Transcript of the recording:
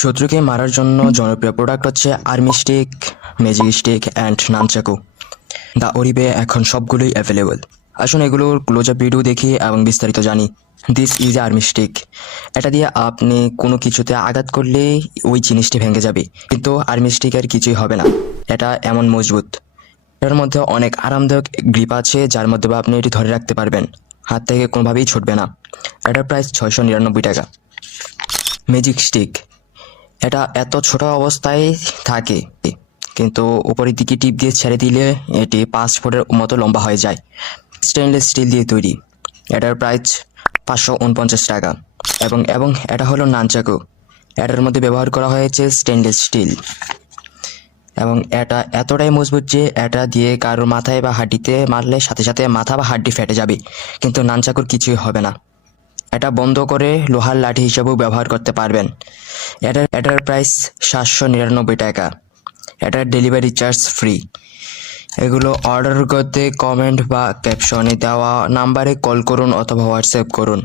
শত্রুকে মারার জন্য জনপ্রিয় প্রোডাক্ট হচ্ছে army stick, magic stick and nunchaku. The ওরিবে এখন সবগুলোই অ্যাভেলেবল। আসুন এগুলোর ক্লোজ আপ ভিডিও দেখি এবং বিস্তারিত জানি। This is army stick. এটা দিয়ে আপনি কোনো কিছুতে আঘাত করলেই ওই জিনিসটি ভেঙে যাবে, কিন্তু আর্মি স্টিকের কিছুই হবে না। এটা এমন মজবুত। এটার মধ্যে অনেক আরামদায়ক গ্রিপ আছে, যার মধ্যে আপনি এটি ধরে রাখতে পারবেন, হাত থেকে কোনোভাবেই ছুটবে না। এটার প্রাইস 699 টাকা। ম্যাজিক স্টিক, এটা এত ছোট অবস্থায় থাকে, কিন্তু উপরের দিকে টিপ দিয়ে ছেড়ে দিলে এটি 5 ফুটের মতো লম্বা হয়ে যায়। স্টেনলেস স্টিল দিয়ে তৈরি। এটার প্রাইস 549 টাকা। এবং এবং এটা হলো নানচাকু। এটার মধ্যে ব্যবহার করা হয়েছে স্টেনলেস স্টিল, এবং এটা এতটাই মজবুত যে এটা দিয়ে কারোর মাথায় বা হাড্ডিতে মারলে সাথে সাথে মাথা বা হাড্ডি ফেটে যাবে, কিন্তু নানচাকুর কিছুই হবে না। এটা বন্ধ করে লোহার লাঠি হিসেবেও ব্যবহার করতে পারবেন। এটার প্রাইস 799 টাকা। এটার ডেলিভারি চার্জ ফ্রি। এগুলো অর্ডার করতে কমেন্ট বা ক্যাপশনে দেওয়া নাম্বারে কল করুন অথবা হোয়াটসঅ্যাপ করুন।